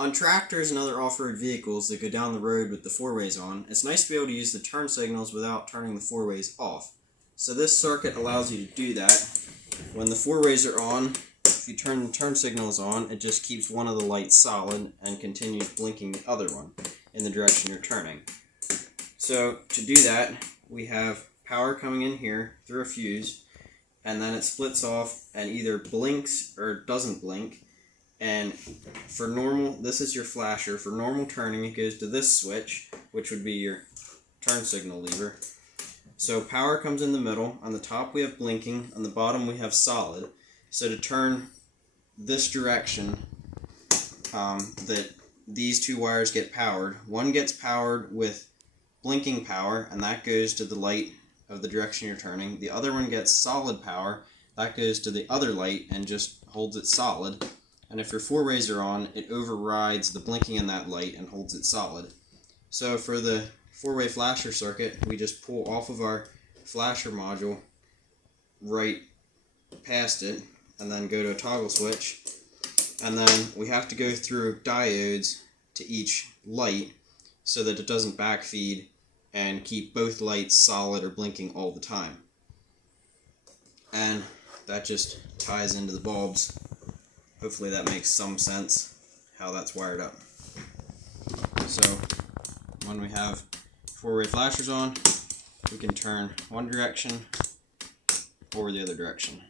On tractors and other off-road vehicles that go down the road with the four-ways on, it's nice to be able to use the turn signals without turning the four-ways off. So this circuit allows you to do that. When the four-ways are on, if you turn the turn signals on, it just keeps one of the lights solid and continues blinking the other one in the direction you're turning. So to do that, we have power coming in here through a fuse, and then it splits off and either blinks or doesn't blink. And for normal, this is your flasher. For normal turning, it goes to this switch, which would be your turn signal lever. So power comes in the middle. On the top we have blinking, on the bottom we have solid. So to turn this direction, that these two wires get powered. One gets powered with blinking power, and that goes to the light of the direction you're turning. The other one gets solid power. That goes to the other light and just holds it solid. And if your four-ways are on, it overrides the blinking in that light and holds it solid. So for the four-way flasher circuit, we just pull off of our flasher module right past it, and then go to a toggle switch. And then we have to go through diodes to each light so that it doesn't backfeed and keep both lights solid or blinking all the time. And that just ties into the bulbs. Hopefully that makes some sense how that's wired up. So when we have four-way flashers on, we can turn one direction or the other direction.